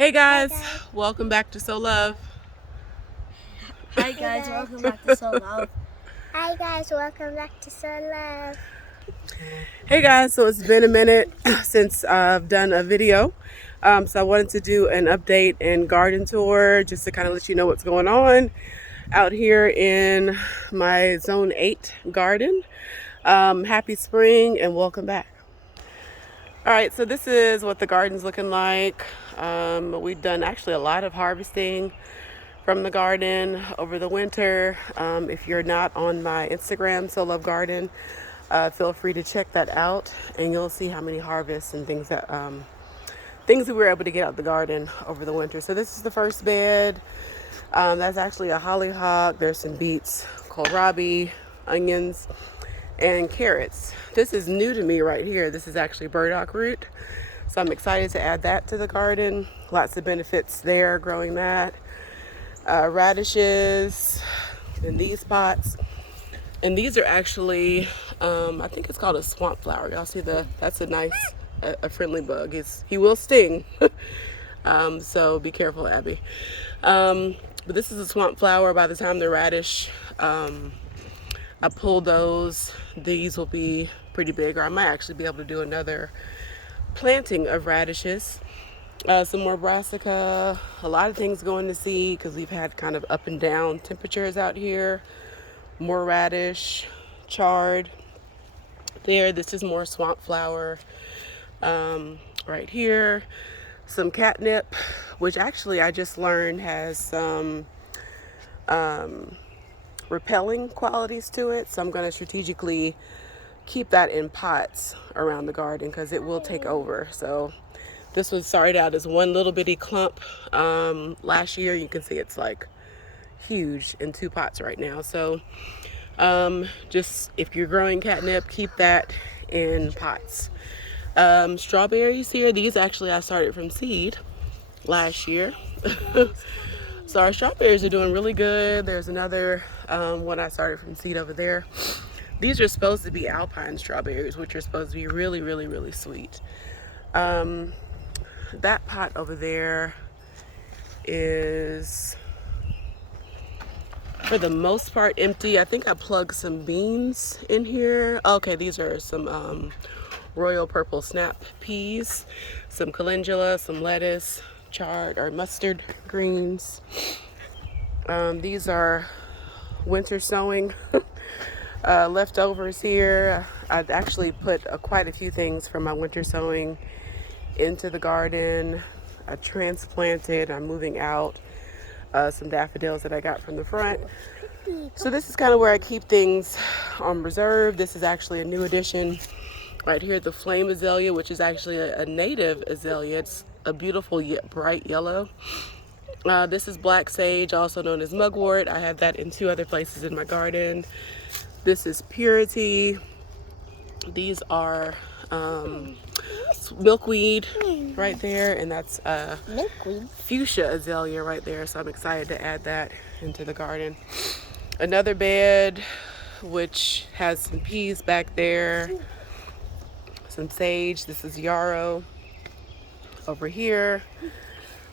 Hey guys, welcome back to So Love. Hi guys, welcome back to So Love. Hi guys, welcome back to So Love. Hey guys, so it's been a minute since I've done a video. So I wanted to do an update and garden tour just to kind of let you know what's going on out here in my Zone 8 garden. Happy spring and welcome back. All right, so this is what the garden's looking like. We've done actually a lot of harvesting from the garden over the winter. If you're not on my Instagram, So Love Garden, feel free to check that out, and you'll see how many harvests and things that we were able to get out the garden over the winter. So this is the first bed. That's actually a hollyhock. There's some beets, kohlrabi, onions, and carrots. This is new to me right here. This is actually burdock root. So I'm excited to add that to the garden. Lots of benefits there growing that. Radishes in these pots. And these are actually, I think it's called a swamp flower. Y'all see that's a nice, a friendly bug. He will sting. So be careful, Abby. But this is a swamp flower. By the time the radish, I pull those, these will be pretty big, or I might actually be able to do another planting of radishes. Some more brassica, a lot of things going to seed because we've had kind of up and down temperatures out here. More radish, chard. There, this is more swamp flower. Right here, some catnip, which actually I just learned has some repelling qualities to it. So I'm going to strategically keep that in pots around the garden because it will take over. So this one started out as one little bitty clump last year. You can see it's like huge in 2 pots right now. So just if you're growing catnip, keep that in pots. Strawberries here, these actually I started from seed last year. So our strawberries are doing really good. There's another one I started from seed over there. These are supposed to be alpine strawberries, which are supposed to be really, really, really sweet. That pot over there is for the most part empty. I think I plugged some beans in here. Okay, these are some royal purple snap peas, some calendula, some lettuce, chard or mustard greens. These are winter sowing leftovers here. I'd actually put quite a few things from my winter sowing into the garden. I transplanted, I'm moving out some daffodils that I got from the front. So this is kind of where I keep things on reserve. This is actually a new addition right here, the flame azalea, which is actually a native azalea. It's a beautiful bright yellow. This is black sage, also known as mugwort. I have that in 2 other places in my garden. This is purity. These are milkweed right there, and that's Milkweed. fuchsia azalea right there. So I'm excited to add that into the garden. Another bed which has some peas back there, some sage. This is yarrow over here.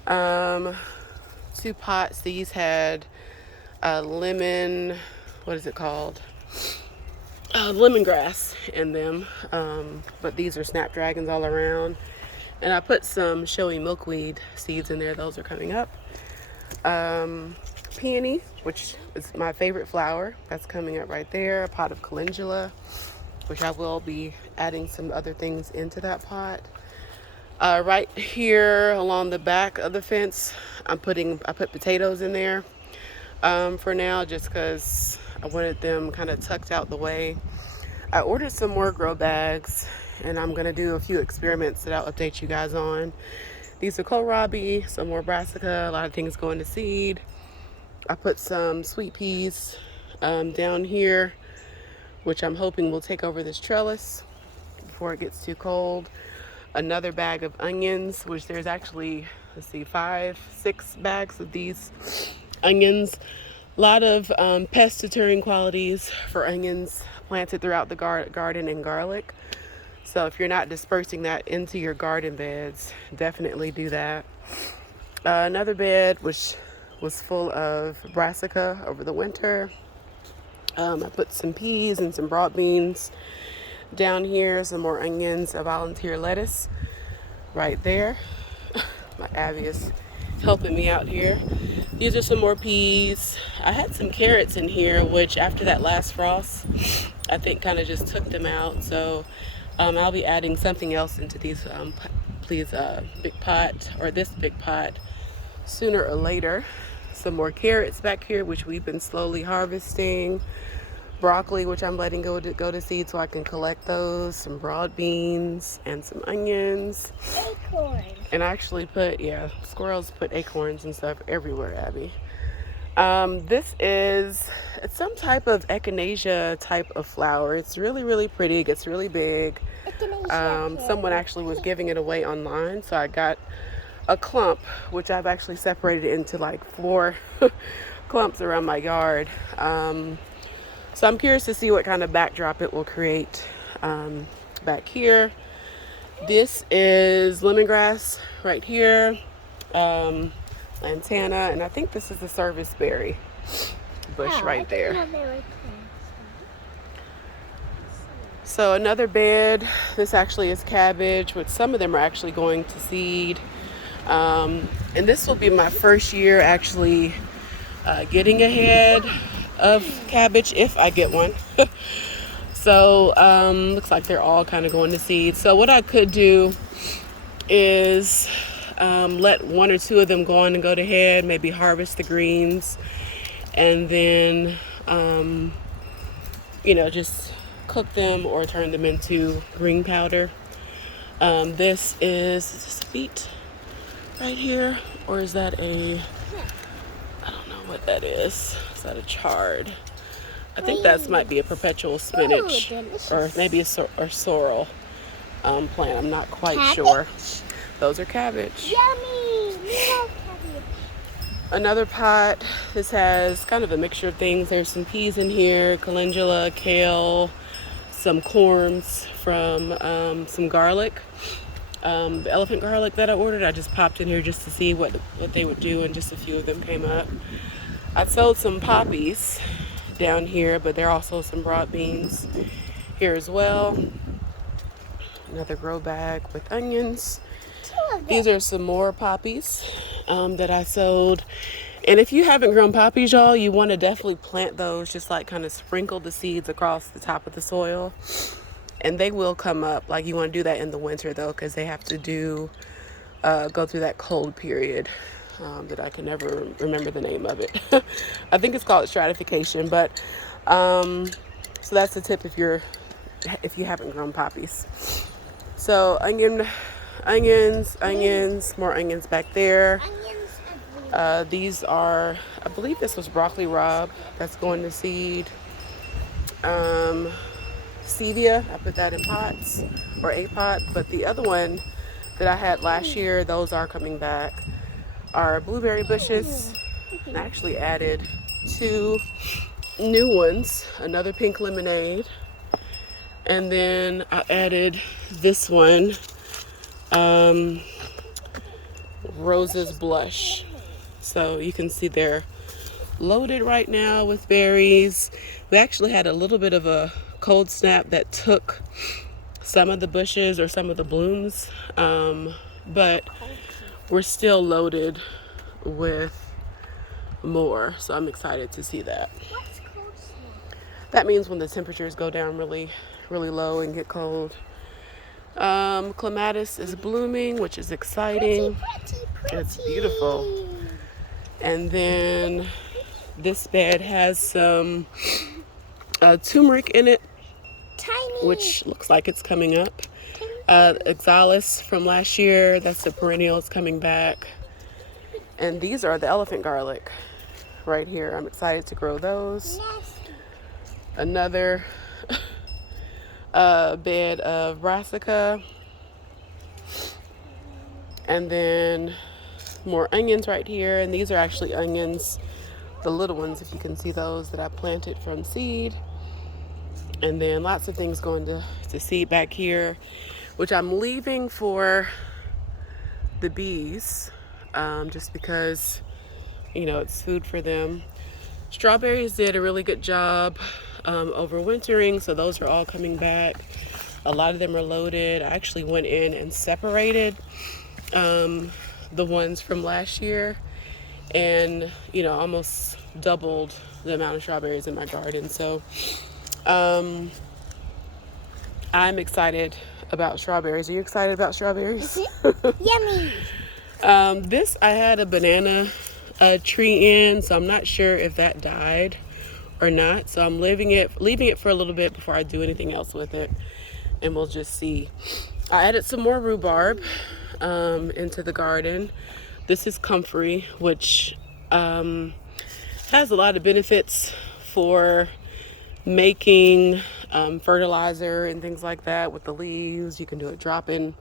2 pots. These had lemon, what is it called? Lemongrass in them, but these are snapdragons all around. And I put some showy milkweed seeds in there. Those are coming up. Peony, which is my favorite flower, that's coming up right there. A pot of calendula, which I will be adding some other things into that pot. Right here along the back of the fence, I put potatoes in there for now, just because I wanted them kind of tucked out the way. I ordered some more grow bags, and I'm gonna do a few experiments that I'll update you guys on. These are kohlrabi, some more brassica, a lot of things going to seed. I put some sweet peas down here, which I'm hoping will take over this trellis before it gets too cold. Another bag of onions, which there's actually, let's see, 5, 6 bags of these onions. A lot of pest deterring qualities for onions planted throughout the garden, and garlic. So if you're not dispersing that into your garden beds, definitely do that. Another bed which was full of brassica over the winter. I put some peas and some broad beans down here, some more onions, a volunteer lettuce right there. My Abby is helping me out here. These are some more peas. I had some carrots in here, which after that last frost, I think kind of just took them out. So I'll be adding something else into these big pot, or this big pot, sooner or later. Some more carrots back here, which we've been slowly harvesting. Broccoli, which I'm letting go to seed so I can collect those. Some broad beans and some onions. Acorn. And I actually put, squirrels put acorns and stuff everywhere, Abby. This is, it's some type of echinacea type of flower. It's really, really pretty. It gets really big. Someone actually was giving it away online, so I got a clump, which I've actually separated into like 4 clumps around my yard. So I'm curious to see what kind of backdrop it will create back here. This is lemongrass right here, lantana, and I think this is the service berry bush right there. So another bed, this actually is cabbage, which some of them are actually going to seed. And this will be my first year actually getting a head of cabbage, if I get one. So looks like they're all kind of going to seed. So what I could do is let 1 or 2 of them go on and go to head, maybe harvest the greens, and then just cook them or turn them into green powder. This is beet right here, or is that I don't know what that is. Is that a chard? I think that might be a perpetual spinach, or maybe a sorrel plant. I'm not quite sure. Those are cabbage. Yummy! We love cabbage. Another pot. This has kind of a mixture of things. There's some peas in here, calendula, kale, some corns from some garlic. The elephant garlic that I ordered, I just popped in here just to see what they would do, and just a few of them came up. I sold some poppies down here, but there are also some broad beans here as well. Another grow bag with onions. These are some more poppies that I sold. And if you haven't grown poppies, y'all, you want to definitely plant those, just like kind of sprinkle the seeds across the top of the soil, and they will come up. Like, you want to do that in the winter though, because they have to go through that cold period that I can never remember the name of it. I think it's called stratification, but so that's a tip if you haven't grown poppies. So onions, more onions back there. These are, I believe this was broccoli rabe that's going to seed. Stevia, I put that in pots, or a pot, but the other one that I had last year, those are coming back, are blueberry bushes. I actually added 2 new ones, another pink lemonade, and then I added this one, Rose's Blush. So you can see they're loaded right now with berries. We actually had a little bit of a cold snap that took some of the bushes or some of the blooms, but we're still loaded with more, so I'm excited to see that. What's cold snap? That means when the temperatures go down really, really low and get cold. Clematis is blooming, which is exciting. Pretty. It's beautiful. And then this bed has some turmeric in it, Tiny. which looks like it's coming up. Oxalis from last year, that's the perennials coming back. And these are the elephant garlic right here. I'm excited to grow those. Nasty. Another bed of brassica. And then more onions right here. And these are actually onions, the little ones, if you can see those, that I planted from seed. And then lots of things going to seed back here, which I'm leaving for the bees. just because, you know, it's food for them. Strawberries did a really good job overwintering, so those are all coming back. A lot of them are loaded. I actually went in and separated the ones from last year, and you know, almost doubled the amount of strawberries in my garden. So I'm excited about strawberries. Are you excited about strawberries? Yummy. This, I had a banana tree in, so I'm not sure if that died or not. So I'm leaving it for a little bit before I do anything else with it, and we'll just see. I added some more rhubarb into the garden. This is comfrey, which has a lot of benefits for making fertilizer and things like that with the leaves. You can do a chop and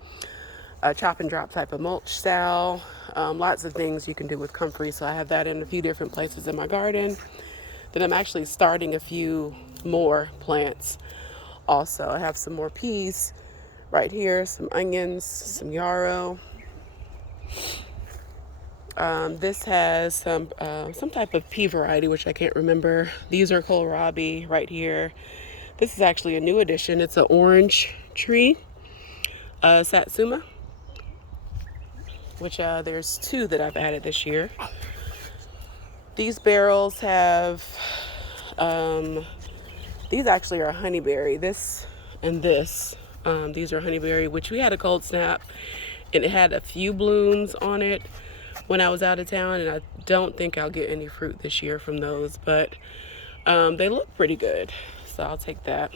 drop type of mulch style. Lots of things you can do with comfrey. So I have that in a few different places in my garden. Then I'm actually starting a few more plants also. I have some more peas right here, some onions, some yarrow. This has some type of pea variety, which I can't remember. These are kohlrabi right here. This is actually a new addition. It's an orange tree, satsuma, which there's 2 that I've added this year. These barrels have, these actually are honeyberry. This and this, these are honeyberry, which we had a cold snap, and it had a few blooms on it when I was out of town, and I don't think I'll get any fruit this year from those, but they look pretty good, so I'll take that.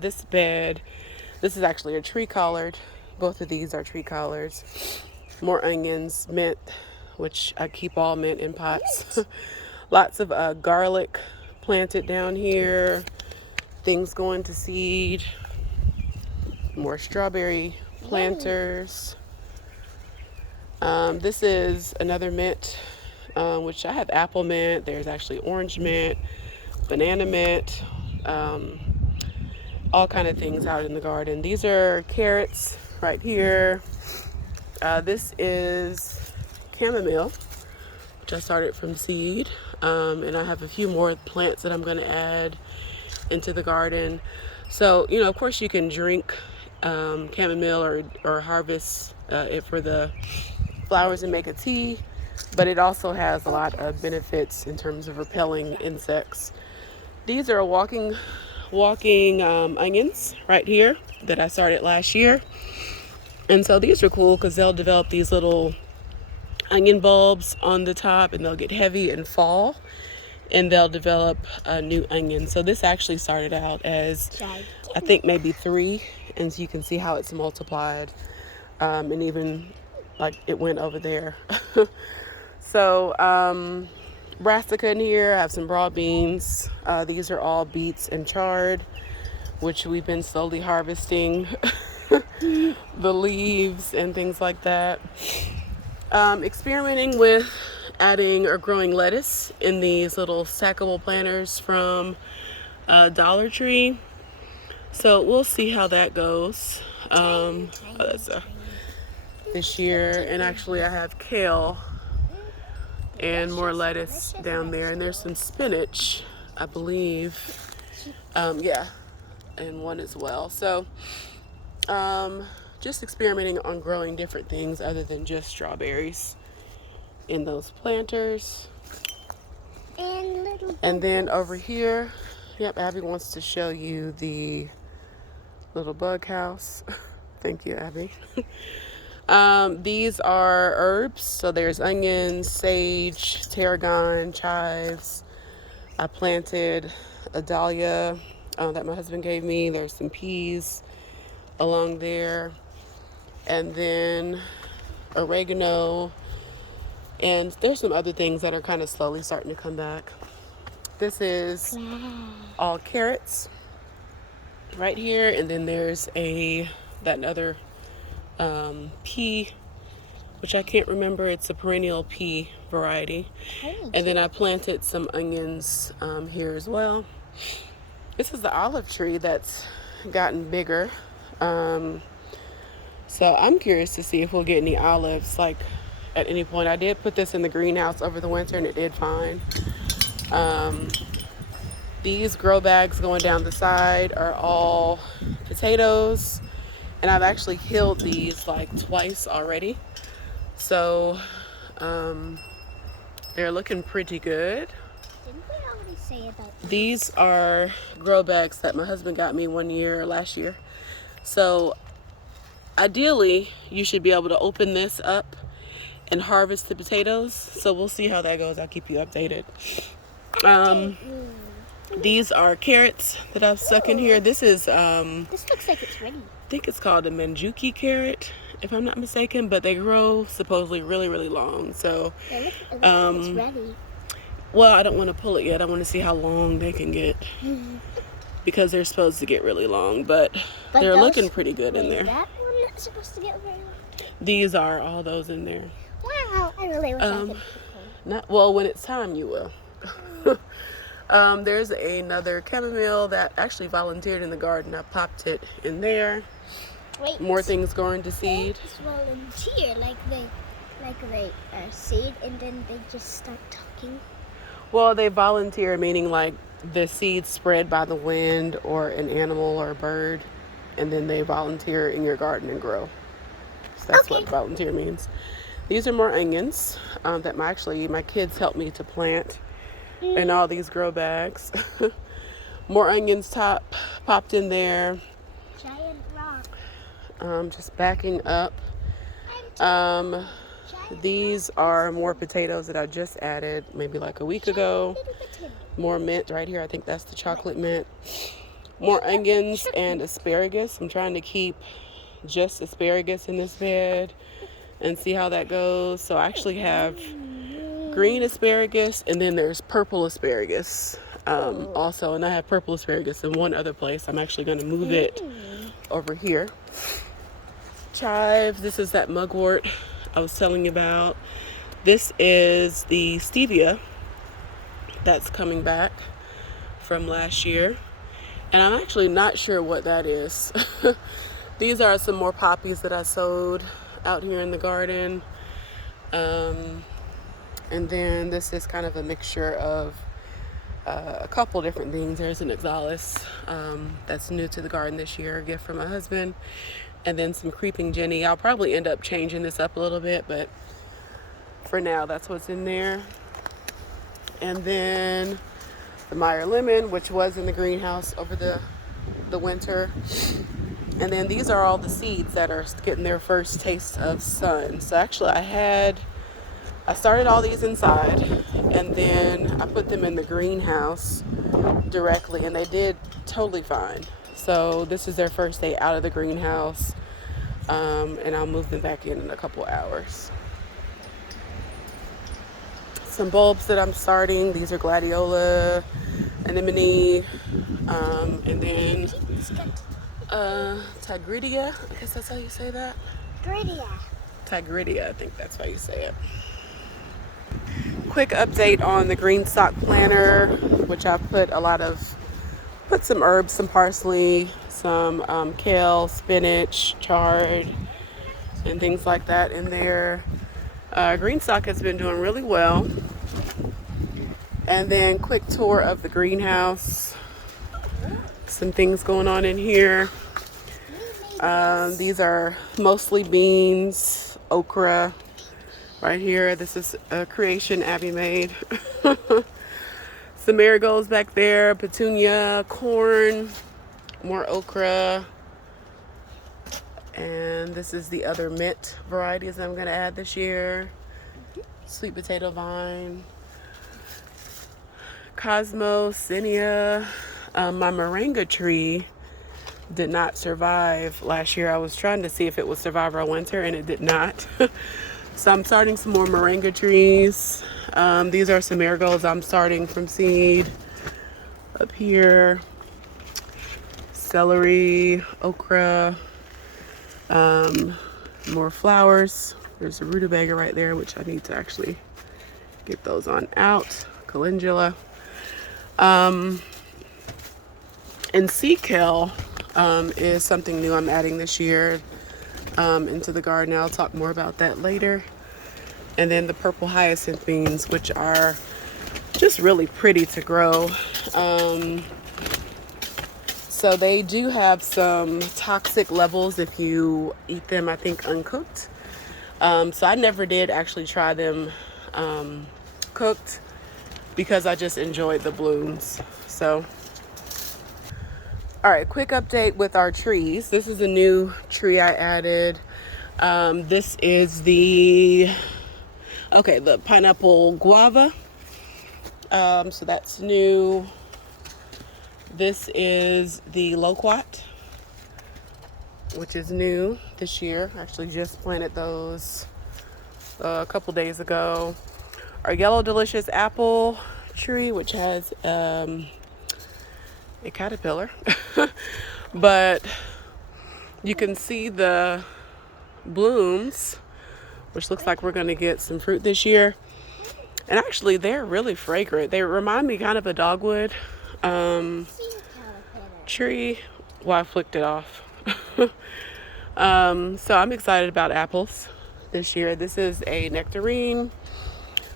This bed, this is actually a tree collard. Both of these are tree collards. More onions, mint, which I keep all mint in pots. Lots of garlic planted down here. Things going to seed. More strawberry planters. This is another mint, which I have apple mint. There's actually orange mint, banana mint, all kind of things out in the garden. These are carrots right here. This is chamomile, which I started from seed, and I have a few more plants that I'm going to add into the garden. So, you know, of course you can drink chamomile or harvest it for the flowers and make a tea, but it also has a lot of benefits in terms of repelling insects. These are walking onions right here that I started last year, and so these are cool because they'll develop these little onion bulbs on the top, and they'll get heavy and fall, and they'll develop a new onion. So this actually started out as I think maybe 3, and so you can see how it's multiplied, and even like it went over there. So brassica in here. I have some broad beans. These are all beets and chard, which we've been slowly harvesting the leaves and things like that. Experimenting with adding or growing lettuce in these little stackable planters from Dollar Tree. So we'll see how that goes this year. And actually I have kale and more lettuce down there, and there's some spinach, I believe, yeah, and one as well. So just experimenting on growing different things other than just strawberries in those planters. And then over here, yep, Abby wants to show you the little bug house. Thank you, Abby. These are herbs. So there's onions, sage, tarragon, chives. I planted a dahlia that my husband gave me. There's some peas along there, and then oregano, and there's some other things that are kind of slowly starting to come back. This is all carrots right here, and then there's that other pea, which I can't remember. It's a perennial pea variety. And then I planted some onions here as well. This is the olive tree that's gotten bigger. So I'm curious to see if we'll get any olives like at any point. I did put this in the greenhouse over the winter and it did fine. These grow bags going down the side are all potatoes, and I've actually killed these like twice already. So they're looking pretty good. Didn't we already say about that? These are grow bags that my husband got me last year. So ideally, you should be able to open this up and harvest the potatoes. So we'll see how that goes. I'll keep you updated. These are carrots that I've stuck in here. This is This looks like it's ready. I think it's called a Manjuki carrot, if I'm not mistaken, but they grow supposedly really, really long. So, It looks like it's ready. well, I don't want to pull it yet. I want to see how long they can get because they're supposed to get really long, but they're those- looking pretty good in Wait, there. that one is supposed to get very long. These are all those in there. Wow, I really wish I could pick one. Not well, when it's time, you will. There's another chamomile that actually volunteered in the garden. I popped it in there. Wait, More things going to seed. It's volunteer, like they seed and then they just start talking. Well, they volunteer, meaning like the seeds spread by the wind or an animal or a bird, and then they volunteer in your garden and grow. So that's what Okay. volunteer means. These are more onions that my kids helped me to plant in all these grow bags. More onions popped in there. Giant rock. Just backing up. Giant These are more potatoes that I just added maybe like a week ago. little potato. More mint right here. I think that's the chocolate mint. More onions and asparagus. I'm trying to keep just asparagus in this bed and see how that goes. So I actually have green asparagus and then there's purple asparagus also. And I have purple asparagus in one other place. I'm actually going to move it over here. Chives. This is that mugwort I was telling you about. This is the stevia that's coming back from last year. And I'm actually not sure what that is. These are some more poppies that I sowed out here in the garden. And then this is kind of a mixture of a couple different things. There's an oxalis that's new to the garden this year, a gift from my husband. And then some creeping Jenny. I'll probably end up changing this up a little bit, but for now, that's what's in there. And then the Meyer lemon, which was in the greenhouse over the winter. And then these are all the seeds that are getting their first taste of sun. So actually I started all these inside and then I put them in the greenhouse directly and they did totally fine. So this is their first day out of the greenhouse, and I'll move them back in a couple hours. Some bulbs that I'm starting. These are gladiola, anemone, and then tigridia. I guess that's how you say that. Grittier. Tigridia, I think that's how you say it. Quick update on the green stock planter, which I put some herbs, some parsley, some kale, spinach, chard, and things like that in there. Green stock has been doing really well. And then quick tour of the greenhouse. Some things going on in here. These are mostly beans, okra. Right here, this is a creation Abby made. Some marigolds back there, petunia, corn, more okra. And this is the other mint varieties I'm going to add this year. Sweet potato vine. Cosmos, zinnia. My moringa tree did not survive last year. I was trying to see if it would survive our winter and it did not. So I'm starting some more moringa trees. These are some marigolds I'm starting from seed. Up here, celery, okra, more flowers. There's a rutabaga right there, which I need to actually get those on out. Calendula. And sea kale is something new I'm adding this year into the garden. I'll talk more about that later. And then the purple hyacinth beans, which are just really pretty to grow. So they do have some toxic levels if you eat them, I think, uncooked. So I never did actually try them cooked because I just enjoyed the blooms. So, all right, quick update with our trees. This is a new tree I added. This is the pineapple guava. So that's new. This is the loquat, which is new this year. Actually just planted those a couple days ago. Our yellow delicious apple tree, which has a caterpillar, but you can see the blooms, which looks like we're going to get some fruit this year. And actually they're really fragrant. They remind me kind of a dogwood tree. Well, I flicked it off. So I'm excited about apples this year. This is a nectarine,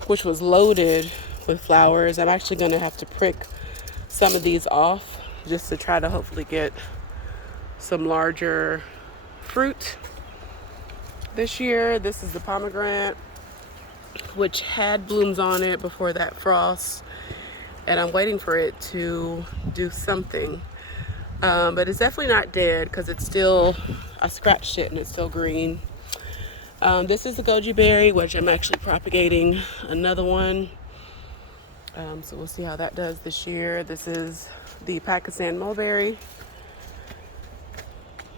which was loaded with flowers. I'm actually going to have to prick some of these off just to try to hopefully get some larger fruit this year. This is the pomegranate, which had blooms on it before that frost, and I'm waiting for it to do something. But it's definitely not dead because it's still, I scratched it and it's still green. This is the goji berry, which I'm actually propagating another one. So we'll see how that does this year. This is the Pakistan mulberry.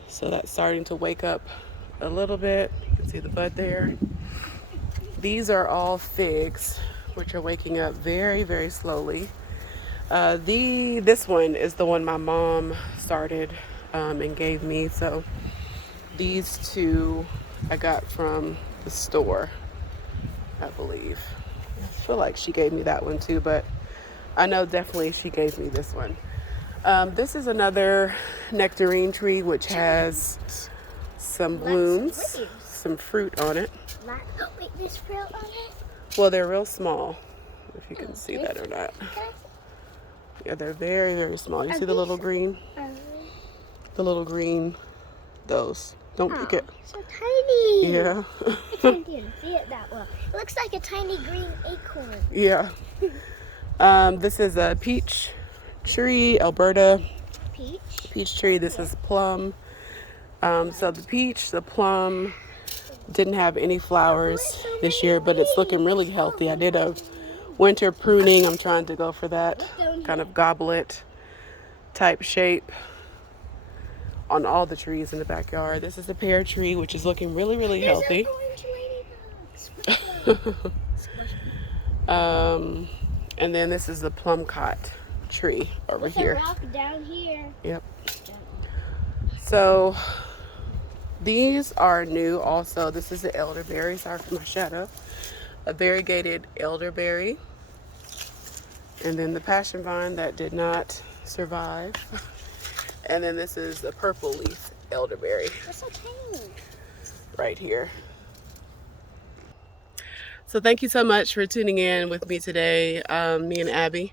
So that's starting to wake up a little bit. You can see the bud there. These are all figs, which are waking up very, very slowly. This one is the one my mom started and gave me. So these two I got from the store, I believe. I feel like she gave me that one too, but I know definitely she gave me this one. This is another nectarine tree, which has some blooms, some fruit on it. Wait, there's fruit on it? Well, they're real small, if you can see that or not. Yeah, they're very, very small. You see the little green? The little green, those. Don't pick it. So tiny. Yeah. I can't even see it that well. It looks like a tiny green acorn. Yeah. This is a peach tree, Alberta peach tree. This is plum. So the plum didn't have any flowers this year, but it's looking really healthy. I did a winter pruning. I'm trying to go for that kind of goblet type shape on all the trees in the backyard. This is a pear tree, which is looking really, really healthy. And then this is the plumcot tree over here. There's a rock down here. Yep. So these are new also. This is the elderberry. Sorry for my shadow. A variegated elderberry. And then the passion vine that did not survive. And then this is the purple leaf elderberry. That's so tiny. Right here. So thank you so much for tuning in with me today, me and Abby,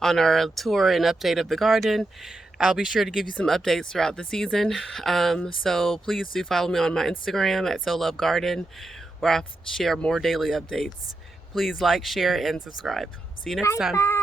on our tour and update of the garden. I'll be sure to give you some updates throughout the season. So please do follow me on my Instagram at SoLoveGarden, where I share more daily updates. Please like, share, and subscribe. See you next time. Bye.